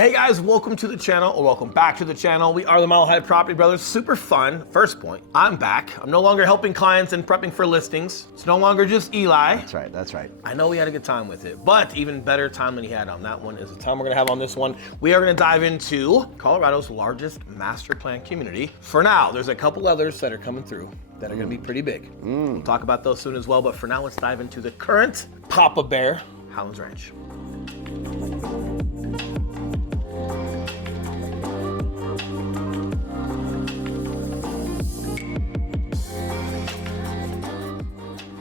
Hey guys, welcome to the channel, or welcome back to the channel. We are the Mile High Property Brothers. Super fun. First point, I'm back. I'm no longer helping clients and prepping for listings. It's no longer just Eli. That's right. I know we had a good time with it, but even better time than he had on that one is the time we're gonna have on this one. We are gonna dive into Colorado's largest master plan community. For now, there's a couple others that are coming through that are gonna be pretty big. We'll talk about those soon as well, but for now, let's dive into the current Papa Bear, Highlands Ranch.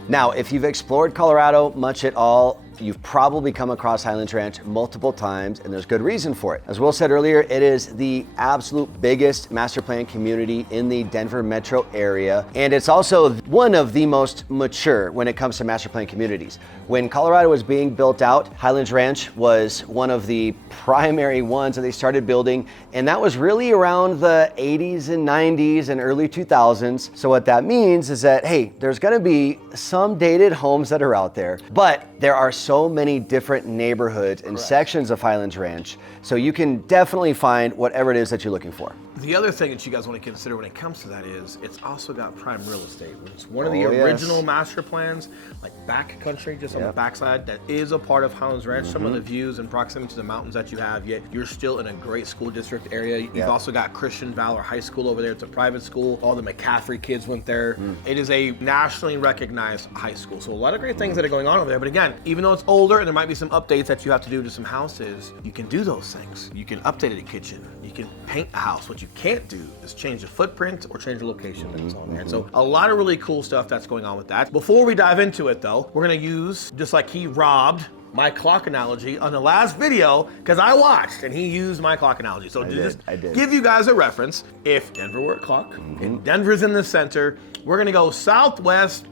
Now, if you've explored Colorado much at all, you've probably come across Highlands Ranch multiple times, and there's good reason for it. As Will said earlier, it is the absolute biggest master plan community in the Denver metro area, and it's also one of the most mature when it comes to master plan communities. When Colorado was being built out, Highlands Ranch was one of the primary ones that they started building, and that was really around the 80s and 90s and early 2000s. So what that means is that, hey, there's gonna be some dated homes that are out there, but there are so many different neighborhoods and sections of Highlands Ranch, so you can definitely find whatever it is that you're looking for. The other thing that you guys want to consider when it comes to that is it's also got prime real estate. It's one of the original master plans, like back country, just on the backside, that is a part of Highlands Ranch. Some of the views and proximity to the mountains that you have, yet you're still in a great school district area. You've also got Christian Valor High School over there. It's a private school. All the McCaffrey kids went there. It is a nationally recognized high school. So a lot of great things that are going on over there. But again, even though it's older and there might be some updates that you have to do to some houses, you can do those things. You can update a kitchen. You can paint a house. What you can't do is change the footprint or change the location that it's on there. So a lot of really cool stuff that's going on with that. Before we dive into it though, we're gonna use, just like he robbed my clock analogy on the last video, because I watched and he used my clock analogy. So I did. Give you guys a reference. If Denver were a clock and Denver's in the center, we're gonna go southwest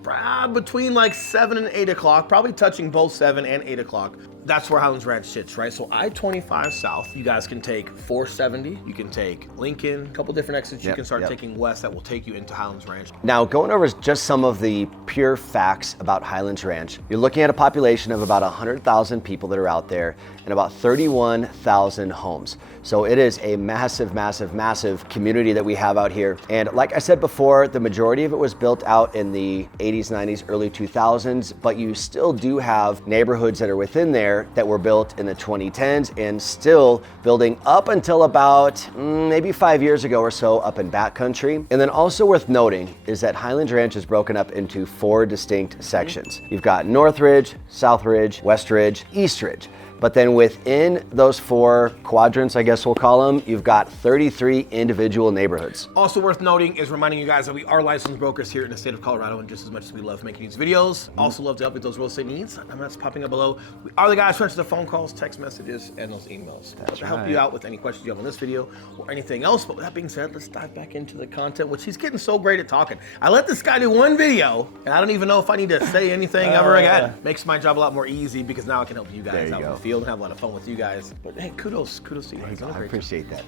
between like 7 and 8 o'clock, probably touching both 7 and 8 o'clock. That's where Highlands Ranch sits, right? So I-25 south, you guys can take 470, you can take Lincoln, a couple different exits you can start taking west that will take you into Highlands Ranch. Now, going over just some of the pure facts about Highlands Ranch, you're looking at a population of about 100,000 people that are out there and about 31,000 homes. So it is a massive, massive, massive community that we have out here. And like I said before, the majority of it was built out in the 80s, 90s, early 2000s, but you still do have neighborhoods that are within there that were built in the 2010s and still building up until about maybe 5 years ago or so up in backcountry. And then also worth noting is that Highlands Ranch is broken up into 4 distinct sections. You've got North Ridge, South Ridge, West Ridge, East Ridge. But then within those 4 quadrants, I guess we'll call them, you've got 33 individual neighborhoods. Also worth noting is reminding you guys that we are licensed brokers here in the state of Colorado, and just as much as we love making these videos, also love to help with those real estate needs, and that's popping up below. We are the guys who answer the phone calls, text messages, and those emails. To help you out with any questions you have on this video or anything else. But with that being said, let's dive back into the content, which he's getting so great at talking. I let this guy do one video, and I don't even know if I need to say anything ever again. Makes my job a lot more easy because now I can help you guys out in the field and have a lot of fun with you guys. But hey, kudos to you guys. I appreciate that.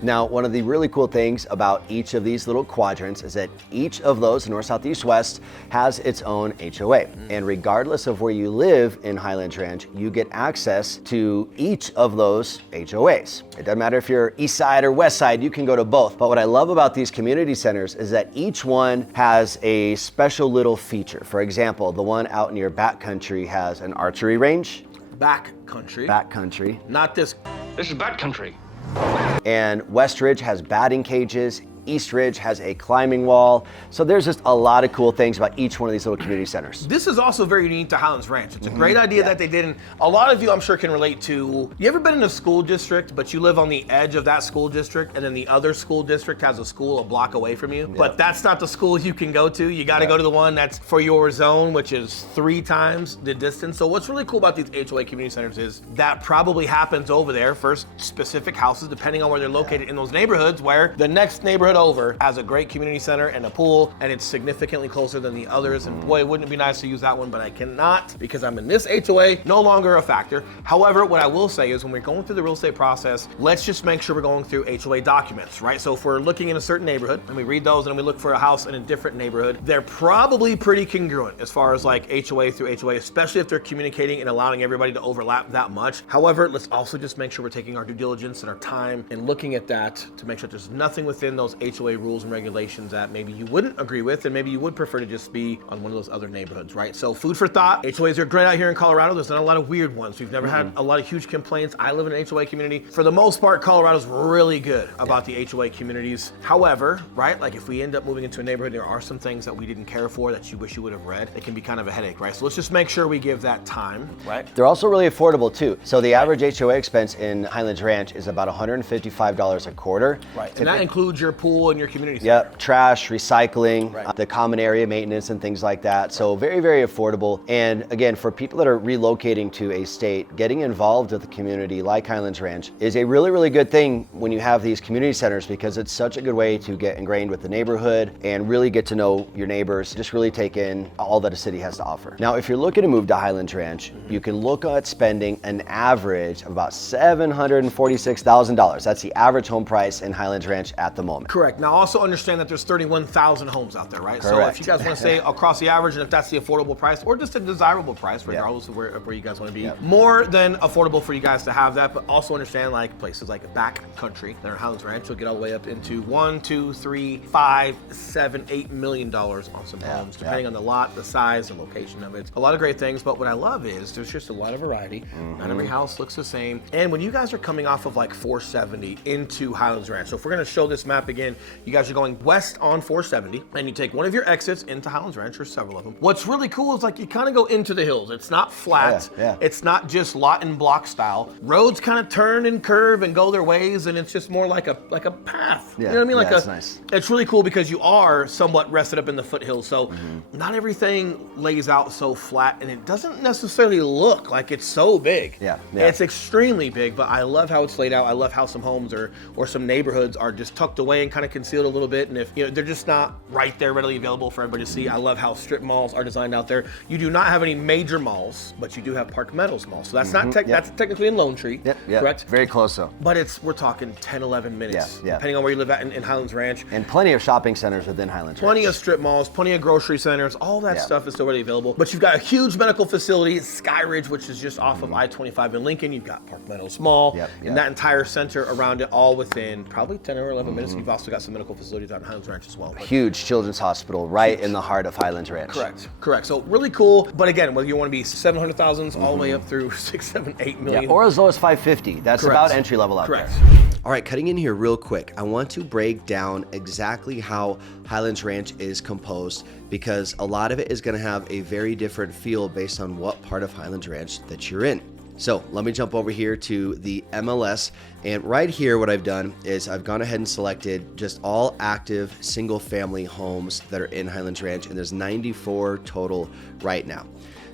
Now, one of the really cool things about each of these little quadrants is that each of those, north, south, east, west, has its own HOA. And regardless of where you live in Highlands Ranch, you get access to each of those HOAs. It doesn't matter if you're east side or west side, you can go to both. But what I love about these community centers is that each one has a special little feature. For example, the one out in your backcountry has an archery range. Backcountry. Backcountry. Not this. This is backcountry. And West Ridge has batting cages. East Ridge has a climbing wall. So there's just a lot of cool things about each one of these little community centers. This is also very unique to Highlands Ranch. It's a great idea that they did, and a lot of you I'm sure can relate to, you ever been in a school district, but you live on the edge of that school district, and then the other school district has a school a block away from you, but that's not the school you can go to. You gotta go to the one that's for your zone, which is 3 times the distance. So what's really cool about these HOA community centers is that probably happens over there for specific houses, depending on where they're located in those neighborhoods, where the next neighborhood over has a great community center and a pool, and it's significantly closer than the others. And boy, wouldn't it be nice to use that one, but I cannot because I'm in this HOA, no longer a factor. However, what I will say is when we're going through the real estate process, let's just make sure we're going through HOA documents, right? So if we're looking in a certain neighborhood and we read those and we look for a house in a different neighborhood, they're probably pretty congruent as far as like HOA through HOA, especially if they're communicating and allowing everybody to overlap that much. However, let's also just make sure we're taking our due diligence and our time and looking at that to make sure there's nothing within those HOA rules and regulations that maybe you wouldn't agree with and maybe you would prefer to just be on one of those other neighborhoods, right? So food for thought. HOAs are great out here in Colorado. There's not a lot of weird ones. We've never had a lot of huge complaints. I live in an HOA community. For the most part, Colorado's really good about the HOA communities. However, right, like if we end up moving into a neighborhood, there are some things that we didn't care for that you wish you would have read. It can be kind of a headache, right? So let's just make sure we give that time, right? They're also really affordable too. So the average HOA expense in Highlands Ranch is about $155 a quarter. Right, and that includes your pool and your community center. Yep, trash, recycling, the common area maintenance and things like that. So very, very affordable. And again, for people that are relocating to a state, getting involved with a community like Highlands Ranch is a really, really good thing when you have these community centers because it's such a good way to get ingrained with the neighborhood and really get to know your neighbors, just really take in all that a city has to offer. Now, if you're looking to move to Highlands Ranch, you can look at spending an average of about $746,000. That's the average home price in Highlands Ranch at the moment. Correct. Now also understand that there's 31,000 homes out there, right? Correct. So if you guys want to stay across the average and if that's the affordable price or just a desirable price, regardless of where you guys want to be, more than affordable for you guys to have that, but also understand like places like back country that are Highlands Ranch will get all the way up into $1, $2, $3, $5, $7, $8 million on some homes, depending on the lot, the size, the location of it. A lot of great things, but what I love is there's just a lot of variety. Not every house looks the same. And when you guys are coming off of like 470 into Highlands Ranch, so if we're gonna show this map again, you guys are going west on 470 and you take one of your exits into Highlands Ranch or several of them. What's really cool is like you kind of go into the hills. It's not flat. It's not just lot and block style. Roads kind of turn and curve and go their ways, and it's just more like a path. You know what I mean? Like that's nice. It's really cool because you are somewhat rested up in the foothills. So not everything lays out so flat, and it doesn't necessarily look like it's so big. It's extremely big, but I love how it's laid out. I love how some homes or some neighborhoods are just tucked away and kind of concealed a little bit, and if they're just not right there readily available for everybody to see. I love how strip malls are designed out there. You do not have any major malls, but you do have Park Meadows malls. So that's not that's technically in Lone Tree, correct? Very close though. But we're talking 10, 11 minutes, depending on where you live at in Highlands Ranch. And plenty of shopping centers within Highlands Ranch. Plenty of strip malls, plenty of grocery centers, all that stuff is still readily available. But you've got a huge medical facility, Sky Ridge, which is just off of I-25 in Lincoln. You've got Park Meadows Mall, and that entire center around it, all within probably 10 or 11 minutes. You've also got some medical facilities out in Highlands Ranch as well. Huge children's hospital right in the heart of Highlands Ranch. Correct. So really cool. But again, whether you want to be 700,000s all the way up through 6, 7, 8 million. Or as low as 550. That's about entry level out there. All right, cutting in here real quick, I want to break down exactly how Highlands Ranch is composed because a lot of it is going to have a very different feel based on what part of Highlands Ranch that you're in. So let me jump over here to the MLS, and right here what I've done is I've gone ahead and selected just all active single family homes that are in Highlands Ranch, and there's 94 total right now.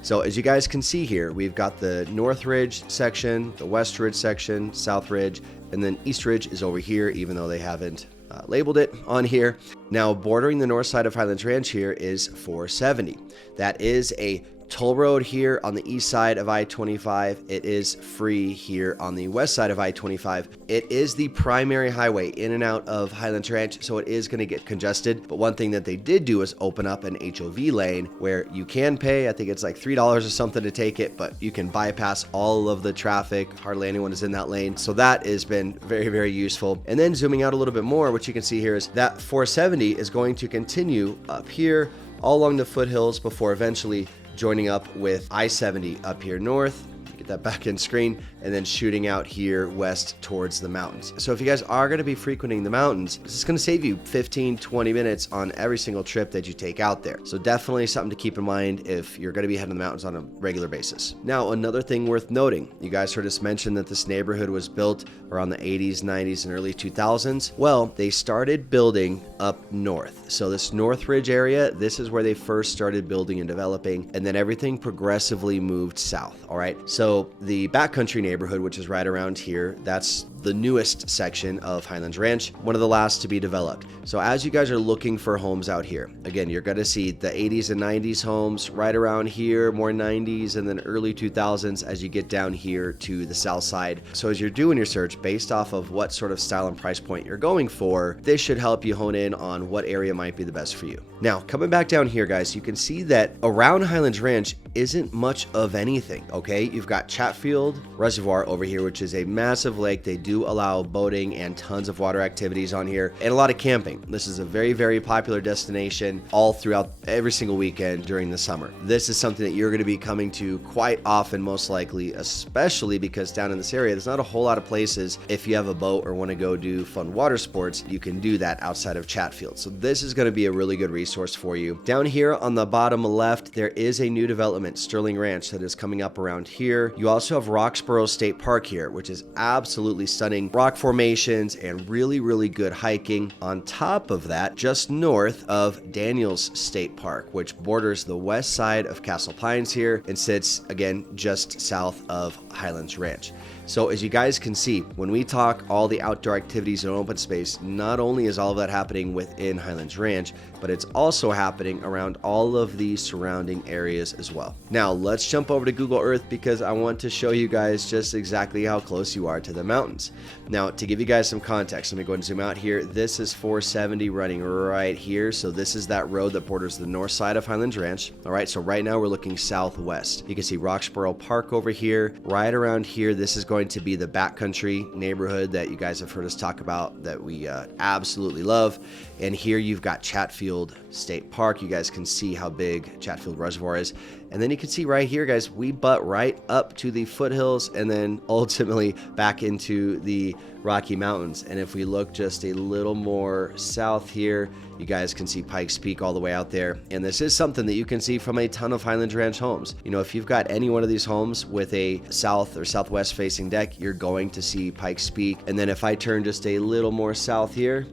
So as you guys can see here, we've got the North Ridge section, the West Ridge section, South Ridge, and then East Ridge is over here, even though they haven't labeled it on here. Now, bordering the north side of Highlands Ranch here is 470. That is a toll road here on the east side of I-25. It is free here on the west side of I-25. It is the primary highway in and out of Highlands Ranch, so it is going to get congested. But one thing that they did do is open up an HOV lane where you can pay, I think it's like $3 or something to take it, but you can bypass all of the traffic. Hardly anyone is in that lane. So that has been very, very useful. And then zooming out a little bit more, what you can see here is that 470 is going to continue up here all along the foothills before eventually joining up with I-70 up here north. Get that back in screen, and then shooting out here west towards the mountains. So if you guys are going to be frequenting the mountains, this is going to save you 15-20 minutes on every single trip that you take out there. So definitely something to keep in mind if you're going to be heading to the mountains on a regular basis. Now, another thing worth noting, you guys heard us mention that this neighborhood was built around the 80s, 90s, and early 2000s. Well, they started building up north. So this North Ridge area, this is where they first started building and developing, and then everything progressively moved south. All right. So the backcountry neighborhood, which is right around here, that's the newest section of Highlands Ranch, one of the last to be developed. So as you guys are looking for homes out here, again, you're going to see the 80s and 90s homes right around here, more 90s, and then early 2000s as you get down here to the south side. So as you're doing your search based off of what sort of style and price point you're going for, this should help you hone in on what area might be the best for you. Now, coming back down here, guys, you can see that around Highlands Ranch isn't much of anything, okay? You've got Chatfield Reservoir over here, which is a massive lake. They do allow boating and tons of water activities on here and a lot of camping. This is a very, very popular destination all throughout every single weekend during the summer. This is something that you're going to be coming to quite often, most likely, especially because down in this area, there's not a whole lot of places. If you have a boat or want to go do fun water sports, you can do that outside of Chatfield. So this is going to be a really good resource for you. Down here on the bottom left, there is a new development, Sterling Ranch, that is coming up around here. You also have Roxborough State Park here, which is absolutely stunning. Rock formations and really, really good hiking. On top of that, just north of Daniels State Park, which borders the west side of Castle Pines here and sits, again, just south of Highlands Ranch. So as you guys can see, when we talk all the outdoor activities and open space, not only is all of that happening within Highlands Ranch, but it's also happening around all of the surrounding areas as well. Now let's jump over to Google Earth because I want to show you guys just exactly how close you are to the mountains. Now, to give you guys some context, let me go ahead and zoom out here. This is 470 running right here. So this is that road that borders the north side of Highlands Ranch. All right, so right now we're looking southwest. You can see Roxborough Park over here. Right around here, this is going to be the backcountry neighborhood that you guys have heard us talk about that we absolutely love. And here you've got Chatfield State Park. You guys can see how big Chatfield Reservoir is. And then you can see right here, guys, we butt right up to the foothills and then ultimately back into the Rocky Mountains. And if we look just a little more south here, you guys can see Pikes Peak all the way out there. And this is something that you can see from a ton of Highlands Ranch homes. You know, if you've got any one of these homes with a south or southwest facing deck, you're going to see Pikes Peak. And then if I turn just a little more south here,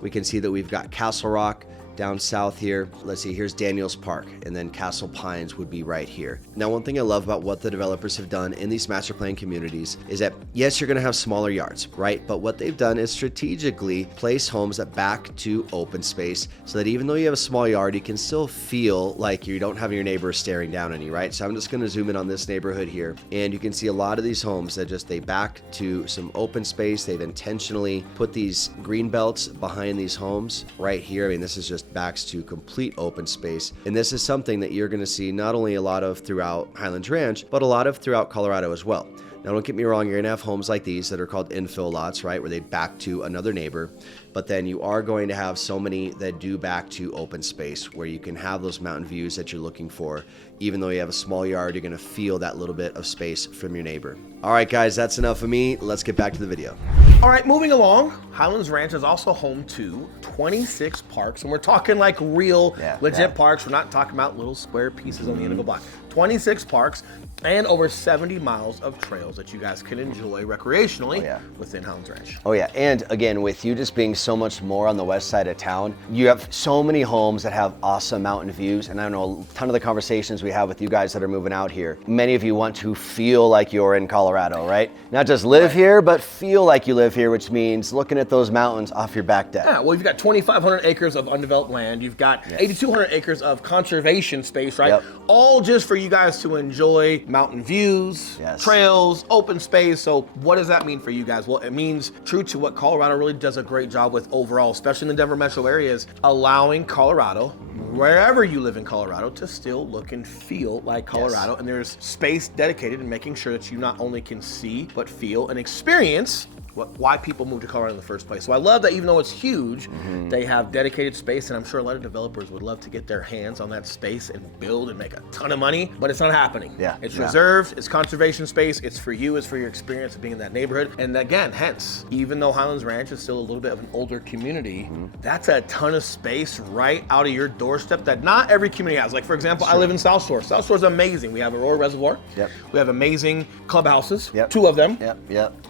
we can see that we've got Castle Rock down south here. Let's see, here's Daniels Park, and then Castle Pines would be right here. Now, one thing I love about what the developers have done in these master plan communities is that, yes, you're gonna have smaller yards, right? But what they've done is strategically place homes that back to open space so that even though you have a small yard, you can still feel like you don't have your neighbors staring down on you, right? So I'm just gonna zoom in on this neighborhood here, and you can see a lot of these homes that they back to some open space. They've intentionally put these green belts behind these homes right here. I mean, this is just backs to complete open space. And this is something that you're going to see not only a lot of throughout Highlands Ranch, but a lot of throughout Colorado as well. Now, don't get me wrong, you're going to have homes like these that are called infill lots, right, where they back to another neighbor. But then you are going to have so many that do back to open space where you can have those mountain views that you're looking for. Even though you have a small yard, you're going to feel that little bit of space from your neighbor. All right, guys, that's enough of me. Let's get back to the video. All right, moving along, Highlands Ranch is also home to 26 parks, and we're talking like real, legit parks. We're not talking about little square pieces on the end of a block. 26 parks and over 70 miles of trails that you guys can enjoy recreationally within Highlands Ranch. Oh yeah, and again, with you just being so much more on the west side of town, you have so many homes that have awesome mountain views, and I know a ton of the conversations we have with you guys that are moving out here, many of you want to feel like you're in Colorado, right? Not just live here, but feel like you live here, which means looking at those mountains off your back deck. Yeah, well, you've got 2,500 acres of undeveloped land. You've got 8,200 acres of conservation space, right? All just for you guys to enjoy mountain views, trails, open space. So what does that mean for you guys? Well, it means true to what Colorado really does a great job with overall, especially in the Denver metro areas, allowing Colorado, wherever you live in Colorado, to still look and feel like Colorado. And there's space dedicated in making sure that you not only can see, but feel and experience why people move to Colorado in the first place. So I love that even though it's huge, they have dedicated space, and I'm sure a lot of developers would love to get their hands on that space and build and make a ton of money, but it's not happening. It's reserved, it's conservation space, it's for you, it's for your experience of being in that neighborhood. And again, hence, even though Highlands Ranch is still a little bit of an older community, that's a ton of space right out of your doorstep that not every community has. Like for example, I live in South Shore. South Shore is amazing. We have Aurora Reservoir. We have amazing clubhouses, 2 of them.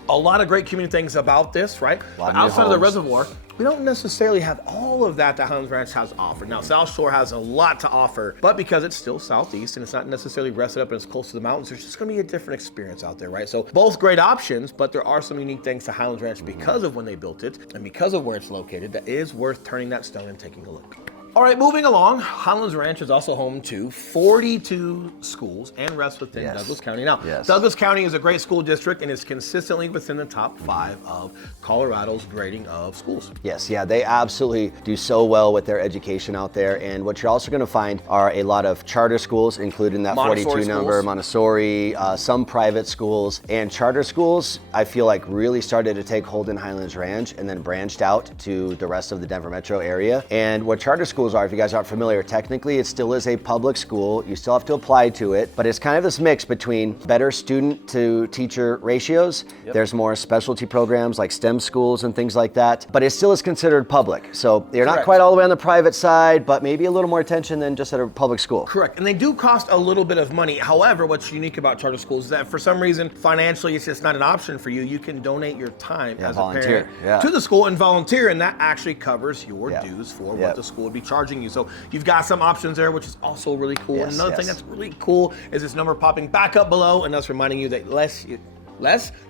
A lot of great community things about this, right? But new outside of the homes. reservoir, we don't necessarily have all of that Highlands Ranch has to offer. Now, South Shore has a lot to offer, but because it's still southeast and it's not necessarily rested up and it's close to the mountains, there's just gonna be a different experience out there, right? So both great options, but there are some unique things to Highlands Ranch because of when they built it and because of where it's located that is worth turning that stone and taking a look. All right, moving along, Highlands Ranch is also home to 42 schools and rests within Douglas County. Now, Douglas County is a great school district and is consistently within the top 5 of Colorado's grading of schools. Yes, yeah, they absolutely do so well with their education out there. And what you're also going to find are a lot of charter schools, including that Montessori 42 number, schools. Montessori, some private schools. And charter schools, I feel like really started to take hold in Highlands Ranch and then branched out to the rest of the Denver metro area. And what charter schools are, if you guys aren't familiar, technically it still is a public school. You still have to apply to it, but it's kind of this mix between better student to teacher ratios. There's more specialty programs like STEM schools and things like that, but it still is considered public. So you're not quite all the way on the private side, but maybe a little more attention than just at a public school. Correct, and they do cost a little bit of money. However, what's unique about charter schools is that for some reason, financially, it's just not an option for you. You can donate your time as a parent to the school and volunteer, and that actually covers your dues for what the school would be charging you. So you've got some options there, which is also really cool. And another thing that's really cool is this number popping back up below, and us reminding you that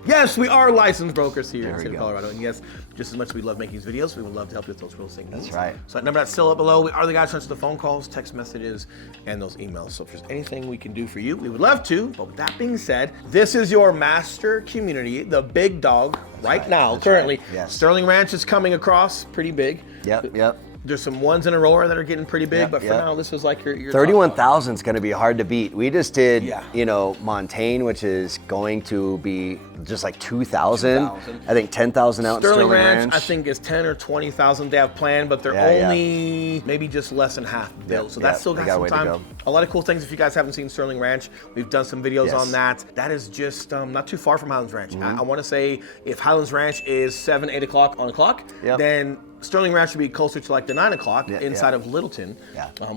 yes, we are licensed brokers here in the state of Colorado. And yes, just as much as we love making these videos, we would love to help you with those real estate needs. That's right. So that number that's still up below, we are the guys who answer the phone calls, text messages, and those emails. So if there's anything we can do for you, we would love to. But with that being said, this is your master community, the big dog right now, currently. Yes. Sterling Ranch is coming across pretty big. Yep. There's some ones in a row that are getting pretty big, but for now, this was like your 31,000 is going to be hard to beat. We just did, Yeah. Montaigne, which is going to be just like 2,000. I think 10,000 out in Sterling Ranch, I think is 10 or 20,000 they have planned, but they're only maybe just less than half built. So that's still got some time. A lot of cool things. If you guys haven't seen Sterling Ranch, we've done some videos on that. That is just not too far from Highlands Ranch. I want to say if Highlands Ranch is 7, 8 o'clock on the clock, then Sterling Ranch should be closer to like the 9 o'clock inside of Littleton,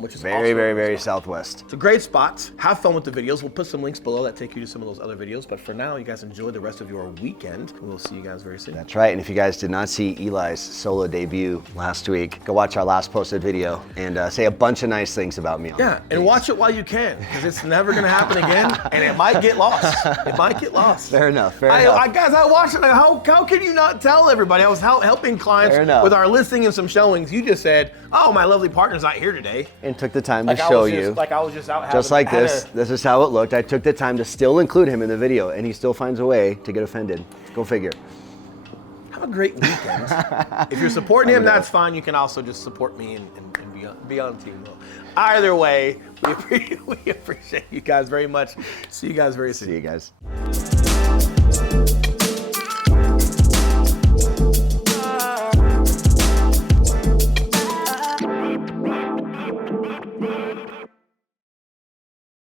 which is very southwest. It's a great spot. Have fun with the videos. We'll put some links below that take you to some of those other videos. But for now, you guys enjoy the rest of your weekend. We'll see you guys very soon. That's right. And if you guys did not see Eli's solo debut last week, go watch our last posted video and say a bunch of nice things about me. And watch it while you can, because it's never going to happen again, and it might get lost. Fair enough. Guys, I watched it. How can you not tell everybody? I was helping clients with our listing and some showings. You just said, "Oh, my lovely partner's not here today," and took the time to show you. Like I was just out. Just like this. This is how it looked. I took the time to still include him in the video, and he still finds a way to get offended. Go figure. Have a great weekend. If you're supporting him, that's fine. You can also just support me and be on team. Either way, we appreciate you guys very much. See you guys very soon. See you guys.